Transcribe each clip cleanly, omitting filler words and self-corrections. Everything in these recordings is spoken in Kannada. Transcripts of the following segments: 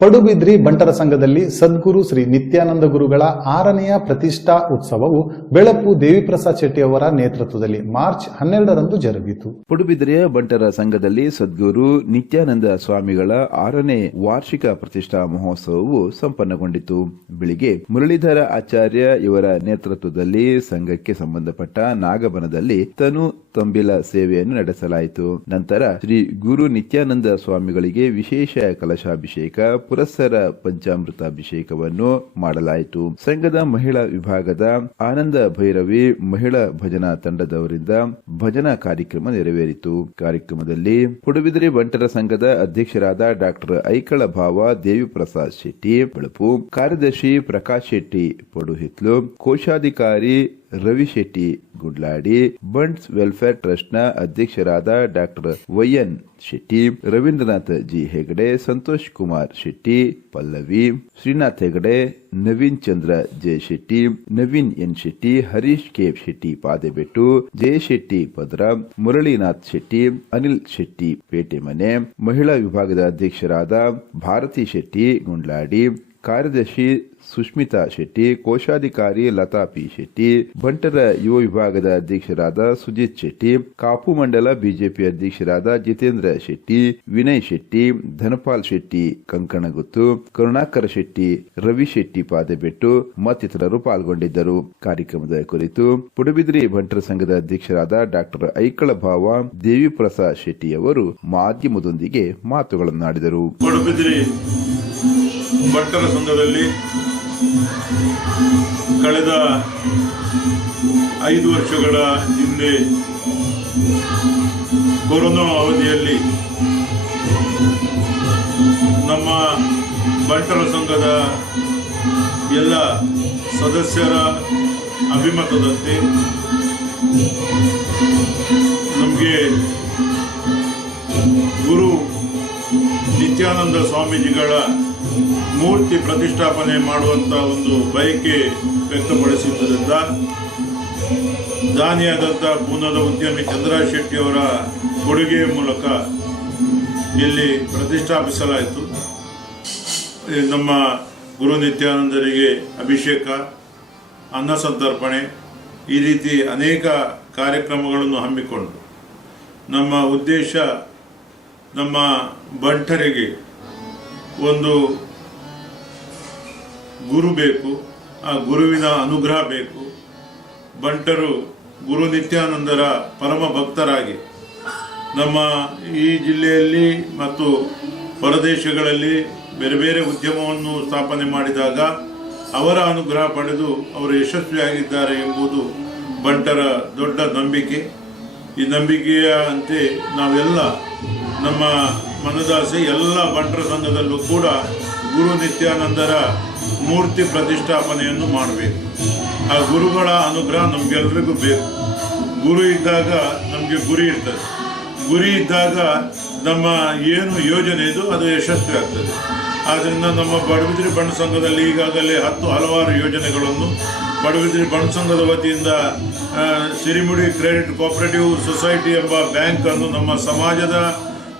ಪಡುಬಿದ್ರಿ ಬಂಟರ ಸಂಘದಲ್ಲಿ ಸದ್ಗುರು ಶ್ರೀ ನಿತ್ಯಾನಂದ ಗುರುಗಳ 6ನೆಯ ಪ್ರತಿಷ್ಠಾ ಉತ್ಸವವು ಬೆಳಪು ದೇವಿಪ್ರಸಾದ್ ಶೆಟ್ಟಿ ಅವರ ನೇತೃತ್ವದಲ್ಲಿ ಮಾರ್ಚ್ 12ರಂದು ಜರುಗಿತು. ಪಡುಬಿದ್ರಿಯ ಬಂಟರ ಸಂಘದಲ್ಲಿ ಸದ್ಗುರು ನಿತ್ಯಾನಂದ ಸ್ವಾಮಿಗಳ 6ನೇ ವಾರ್ಷಿಕ ಪ್ರತಿಷ್ಠಾ ಮಹೋತ್ಸವವು ಸಂಪನ್ನಗೊಂಡಿತು. ಬೆಳಿಗ್ಗೆ ಮುರಳೀಧರ ಆಚಾರ್ಯ ಇವರ ನೇತೃತ್ವದಲ್ಲಿ ಸಂಘಕ್ಕೆ ಸಂಬಂಧಪಟ್ಟ ನಾಗಬನದಲ್ಲಿ ತನು ತಂಬಿಲ ಸೇವೆಯನ್ನು ನಡೆಸಲಾಯಿತು. ನಂತರ ಶ್ರೀ ಗುರು ನಿತ್ಯಾನಂದ ಸ್ವಾಮಿಗಳಿಗೆ ವಿಶೇಷ ಕಲಶಾಭಿಷೇಕ, ಪುರಸ್ಸರ ಪಂಚಾಮೃತಾಭಿಷೇಕವನ್ನು ಮಾಡಲಾಯಿತು. ಸಂಘದ ಮಹಿಳಾ ವಿಭಾಗದ ಆನಂದ ಭೈರವಿ ಮಹಿಳಾ ಭಜನಾ ತಂಡದವರಿಂದ ಭಜನಾ ಕಾರ್ಯಕ್ರಮ ನೆರವೇರಿತು. ಕಾರ್ಯಕ್ರಮದಲ್ಲಿ ಪಡುಬಿದ್ರಿ ಬಂಟರ ಸಂಘದ ಅಧ್ಯಕ್ಷರಾದ ಡಾಕ್ಟರ್ ಐಕಳ ಭಾವ ದೇವಿಪ್ರಸಾದ್ ಶೆಟ್ಟಿ ಬೆಳಪು, ಕಾರ್ಯದರ್ಶಿ ಪ್ರಕಾಶ್ ಶೆಟ್ಟಿ ಪಡುಹಿತ್ಲು, ಕೋಶಾಧಿಕಾರಿ ರವಿ ಶೆಟ್ಟಿ ಗುಡ್ಲಾಡಿ, ಬಂಟ್ಸ್ ವೆಲ್ಫೇರ್ ಟ್ರಸ್ಟ್ ನ ಅಧ್ಯಕ್ಷರಾದ doctor Y N Shetty, Ravindranath G Hegde, Santosh Kumar Shetty Pallavi, Srinath Hegde, Naveen Chandra J Shetty, Naveen N Shetty, Harish K Shetty Padebettu, Jayashetty Padra, Muralinath Shetty, Anil Shetty Petemane, ಮಹಿಳಾ ವಿಭಾಗದ ಅಧ್ಯಕ್ಷರಾದ ಭಾರತಿ ಶೆಟ್ಟಿ ಗುಂಡ್ಲಾಡಿ, ಕಾರ್ಯದರ್ಶಿ ಸುಷ್ಮಿತಾ ಶೆಟ್ಟಿ, ಕೋಶಾಧಿಕಾರಿ ಲತಾ ಪಿ ಶೆಟ್ಟಿ, ಬಂಟರ ಯುವ ವಿಭಾಗದ ಅಧ್ಯಕ್ಷರಾದ ಸುಜಿತ್ ಶೆಟ್ಟಿ, ಕಾಪು ಮಂಡಲ ಬಿಜೆಪಿ ಅಧ್ಯಕ್ಷರಾದ ಜಿತೇಂದ್ರ ಶೆಟ್ಟಿ, ವಿನಯ್ ಶೆಟ್ಟಿ, ಧನಪಾಲ್ ಶೆಟ್ಟಿ ಕಂಕಣಗುತ್ತು, ಕರುಣಾಕರ ಶೆಟ್ಟಿ, ರವಿ ಶೆಟ್ಟಿ ಪಾದೆಬೆಟ್ಟು ಮತ್ತಿತರರು ಪಾಲ್ಗೊಂಡಿದ್ದರು. ಕಾರ್ಯಕ್ರಮದ ಕುರಿತು ಪಡುಬಿದ್ರಿ ಬಂಟರ ಸಂಘದ ಅಧ್ಯಕ್ಷರಾದ ಡಾಕ್ಟರ್ ಐಕಳ ಭಾವ ದೇವಿಪ್ರಸಾದ್ ಶೆಟ್ಟಿ ಅವರು ಮಾಧ್ಯಮದೊಂದಿಗೆ ಮಾತುಗಳನ್ನಾಡಿದರು. ಬಂಟರ ಸಂಘದಲ್ಲಿ ಕಳೆದ 5 ವರ್ಷಗಳ ಹಿಂದೆ ಕೊರೋನಾ ಅವಧಿಯಲ್ಲಿ ನಮ್ಮ ಬಂಟರ ಸಂಘದ ಎಲ್ಲ ಸದಸ್ಯರ ಅಭಿಮತದಂತೆ ನಮಗೆ ಗುರು ನಿತ್ಯಾನಂದ ಸ್ವಾಮೀಜಿಗಳ ಮೂರ್ತಿ ಪ್ರತಿಷ್ಠಾಪನೆ ಮಾಡುವಂಥ ಒಂದು ಬಯಕೆ ವ್ಯಕ್ತಪಡಿಸಿದ್ದರಿಂದ ದಾನಿಯಾದಂಥ ಪೂನಾದ ಉದ್ಯಮಿ ಚಂದ್ರರಾಜ್ ಶೆಟ್ಟಿ ಅವರ ಕೊಡುಗೆಯ ಮೂಲಕ ಇಲ್ಲಿ ಪ್ರತಿಷ್ಠಾಪಿಸಲಾಯಿತು. ನಮ್ಮ ಗುರು ನಿತ್ಯಾನಂದರಿಗೆ ಅಭಿಷೇಕ, ಅನ್ನ ಸಂತರ್ಪಣೆ, ಈ ರೀತಿ ಅನೇಕ ಕಾರ್ಯಕ್ರಮಗಳನ್ನು ಹಮ್ಮಿಕೊಂಡು ನಮ್ಮ ಉದ್ದೇಶ ನಮ್ಮ ಬಂಟರಿಗೆ ಒಂದು ಗುರು ಬೇಕು, ಆ ಗುರುವಿನ ಅನುಗ್ರಹ ಬೇಕು. ಬಂಟರು ಗುರು ನಿತ್ಯಾನಂದರ ಪರಮ ಭಕ್ತರಾಗಿ ನಮ್ಮ ಈ ಜಿಲ್ಲೆಯಲ್ಲಿ ಮತ್ತು ಹೊರದೇಶಗಳಲ್ಲಿ ಬೇರೆ ಬೇರೆ ಉದ್ಯಮವನ್ನು ಸ್ಥಾಪನೆ ಮಾಡಿದಾಗ ಅವರ ಅನುಗ್ರಹ ಪಡೆದು ಅವರು ಯಶಸ್ವಿಯಾಗಿದ್ದಾರೆ ಎಂಬುದು ಬಂಟರ ದೊಡ್ಡ ನಂಬಿಕೆ. ಈ ನಂಬಿಕೆಯ ಅಂತೆ ನಾವೆಲ್ಲ ನಮ್ಮ ಮನದಾಸೆ ಎಲ್ಲ ಬಂಟರ ಸಂಘದಲ್ಲೂ ಕೂಡ ಗುರು ನಿತ್ಯಾನಂದರ ಮೂರ್ತಿ ಪ್ರತಿಷ್ಠಾಪನೆಯನ್ನು ಮಾಡಬೇಕು. ಆ ಗುರುಗಳ ಅನುಗ್ರಹ ನಮಗೆಲ್ಲರಿಗೂ ಬೇಕು. ಗುರು ಇದ್ದಾಗ ನಮಗೆ ಗುರಿ ಇರ್ತದೆ. ಗುರಿ ಇದ್ದಾಗ ನಮ್ಮ ಏನು ಯೋಜನೆ ಇದು ಅದು ಯಶಸ್ವಿ ಆಗ್ತದೆ. ಆದ್ದರಿಂದ ನಮ್ಮ ಪಡುಬಿದ್ರಿ ಬಂಟ ಸಂಘದಲ್ಲಿ ಈಗಾಗಲೇ ಹಲವಾರು ಯೋಜನೆಗಳನ್ನು ಪಡುಬಿದ್ರಿ ಬಂಟ ಸಂಘದ ವತಿಯಿಂದ ಸಿರಿಮುಡಿ ಕ್ರೆಡಿಟ್ ಕೋಆಪರೇಟಿವ್ ಸೊಸೈಟಿ ಎಂಬ ಬ್ಯಾಂಕನ್ನು ನಮ್ಮ ಸಮಾಜದ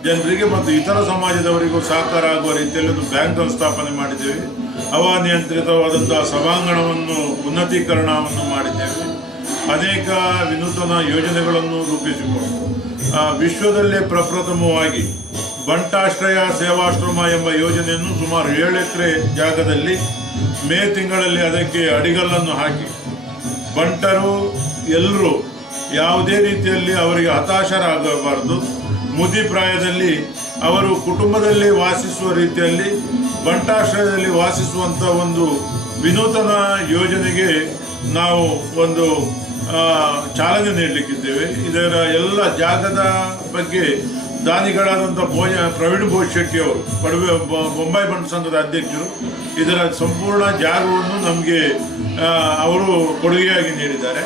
ಜನರಿಗೆ ಮತ್ತು ಇತರ ಸಮಾಜದವರಿಗೂ ಸಹಕಾರ ಆಗುವ ರೀತಿಯಲ್ಲಿ ಒಂದು ಬ್ಯಾಂಕನ್ನು ಸ್ಥಾಪನೆ ಮಾಡಿದ್ದೇವೆ. ಹವಾನಿಯಂತ್ರಿತವಾದಂತಹ ಸಭಾಂಗಣವನ್ನು ಉನ್ನತೀಕರಣವನ್ನು ಮಾಡಿದ್ದೇವೆ. ಅನೇಕ ವಿನೂತನ ಯೋಜನೆಗಳನ್ನು ರೂಪಿಸಿಕೊಂಡು ವಿಶ್ವದಲ್ಲೇ ಪ್ರಪ್ರಥಮವಾಗಿ ಬಂಟಾಶ್ರಯ ಸೇವಾಶ್ರಮ ಎಂಬ ಯೋಜನೆಯನ್ನು ಸುಮಾರು 7 ಎಕರೆ ಜಾಗದಲ್ಲಿ ಮೇ ತಿಂಗಳಲ್ಲಿ ಅದಕ್ಕೆ ಅಡಿಗಲ್ಲನ್ನು ಹಾಕಿ ಬಂಟರು ಎಲ್ಲರೂ ಯಾವುದೇ ರೀತಿಯಲ್ಲಿ ಅವರಿಗೆ ಹತಾಶರಾಗಬಾರದು, ಮುದಿಪ್ರಾಯದಲ್ಲಿ ಅವರು ಕುಟುಂಬದಲ್ಲಿ ವಾಸಿಸುವ ರೀತಿಯಲ್ಲಿ ಬಂಟಾಶ್ರಯದಲ್ಲಿ ವಾಸಿಸುವಂಥ ಒಂದು ವಿನೂತನ ಯೋಜನೆಗೆ ನಾವು ಒಂದು ಚಾಲನೆ ನೀಡಲಿಕ್ಕಿದ್ದೇವೆ. ಇದರ ಎಲ್ಲ ಜಾಗದ ಬಗ್ಗೆ ದಾನಿಗಳಾದಂಥ ಪ್ರವೀಣ್ ಬೋಸ್ ಶೆಟ್ಟಿ ಅವರು ಬೊಂಬಾಯಿ ಬಂಟ ಸಂಘದ ಅಧ್ಯಕ್ಷರು ಇದರ ಸಂಪೂರ್ಣ ಜಾಗವನ್ನು ನಮಗೆ ಅವರು ಕೊಡುಗೆಯಾಗಿ ನೀಡಿದ್ದಾರೆ.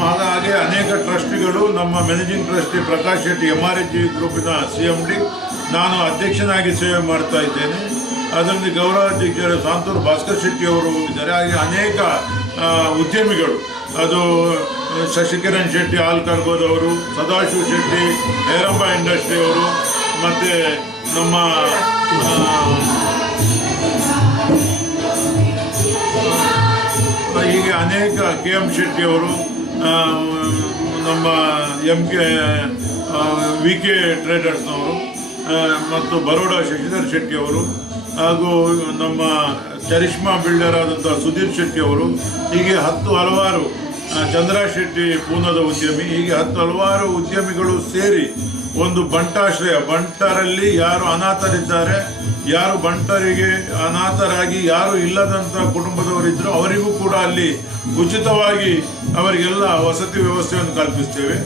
ಹಾಗೆ ಅನೇಕ ಟ್ರಸ್ಟಿಗಳು, ನಮ್ಮ managing trustee Prakash Shetty MRG ಗ್ರೂಪಿನ CMD, ನಾನು ಅಧ್ಯಕ್ಷನಾಗಿ ಸೇವೆ ಮಾಡ್ತಾ ಇದ್ದೇನೆ. ಅದರಲ್ಲಿ ಗೌರವಾಧ್ಯಕ್ಷರು ಸಾಂತೂರು ಭಾಸ್ಕರ್ ಶೆಟ್ಟಿ ಅವರು ಇದ್ದಾರೆ. ಹಾಗೆ ಅನೇಕ ಉದ್ಯಮಿಗಳು, ಅದು ಶಶಿಕಿರಣ್ ಶೆಟ್ಟಿ ಆಲ್ಕರ್ಗೋದವರು, ಸದಾಶಿವ ಶೆಟ್ಟಿ ಹೇರಂಬ ಇಂಡಸ್ಟ್ರಿ ಅವರು, ಮತ್ತು ನಮ್ಮ KM ಶೆಟ್ಟಿಯವರು, ನಮ್ಮ MK VK ಟ್ರೇಡರ್ಸ್ನವರು, ಮತ್ತು ಬರೋಡಾ ಶಶಿಧರ್ ಶೆಟ್ಟಿಯವರು, ಹಾಗೂ ನಮ್ಮ ಚರಿಷ್ಮಾ ಬಿಲ್ಡರ್ ಆದಂಥ ಸುಧೀರ್ ಶೆಟ್ಟಿಯವರು, ಹೀಗೆ ಹಲವಾರು ಚಂದ್ರ ಶೆಟ್ಟಿ ಪೂನಾದ ಉದ್ಯಮಿ, ಹೀಗೆ ಹಲವಾರು ಉದ್ಯಮಿಗಳು ಸೇರಿ ಒಂದು ಬಂಟಾಶ್ರಯ, ಬಂಟರಲ್ಲಿ ಯಾರು ಅನಾಥರಿದ್ದಾರೆ, ಯಾರು ಬಂಟರಿಗೆ ಅನಾಥರಾಗಿ ಯಾರು ಇಲ್ಲದಂಥ ಕುಟುಂಬದವರಿದ್ದರು ಅವರಿಗೂ ಕೂಡ ಅಲ್ಲಿ ಉಚಿತವಾಗಿ ಅವರಿಗೆಲ್ಲ ವಸತಿ ವ್ಯವಸ್ಥೆಯನ್ನು ಕಲ್ಪಿಸ್ತೇವೆ.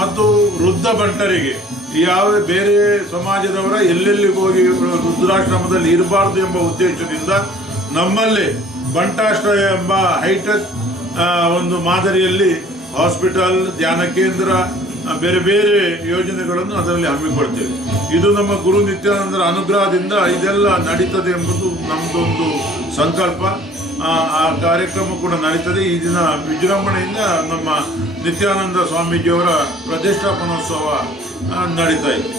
ಮತ್ತು ವೃದ್ಧ ಬಂಟರಿಗೆ ಯಾವುದೇ ಬೇರೆ ಸಮಾಜದವರ ಎಲ್ಲೆಲ್ಲಿ ಹೋಗಿ ವೃದ್ಧಾಶ್ರಮದಲ್ಲಿ ಇರಬಾರ್ದು ಎಂಬ ಉದ್ದೇಶದಿಂದ ನಮ್ಮಲ್ಲೇ ಬಂಟಾಶ್ರಯ ಎಂಬ ಹೈಟೆಕ್ ಒಂದು ಮಾದರಿಯಲ್ಲಿ ಹಾಸ್ಪಿಟಲ್, ಧ್ಯಾನ ಕೇಂದ್ರ, ಬೇರೆ ಬೇರೆ ಯೋಜನೆಗಳನ್ನು ಅದರಲ್ಲಿ ಹಮ್ಮಿಕೊಳ್ತೇವೆ. ಇದು ನಮ್ಮ ಗುರು ನಿತ್ಯಾನಂದರ ಅನುಗ್ರಹದಿಂದ ಇದೆಲ್ಲ ನಡೀತದೆ ಎಂಬುದು ನಮ್ಮದೊಂದು ಸಂಕಲ್ಪ. ಆ ಕಾರ್ಯಕ್ರಮ ಕೂಡ ನಡೀತದೆ. ಈ ದಿನ ವಿಜೃಂಭಣೆಯಿಂದ ನಮ್ಮ ನಿತ್ಯಾನಂದ ಸ್ವಾಮೀಜಿಯವರ ಪ್ರತಿಷ್ಠಾಪನೋತ್ಸವ ನಡೀತಾ ಇದೆ.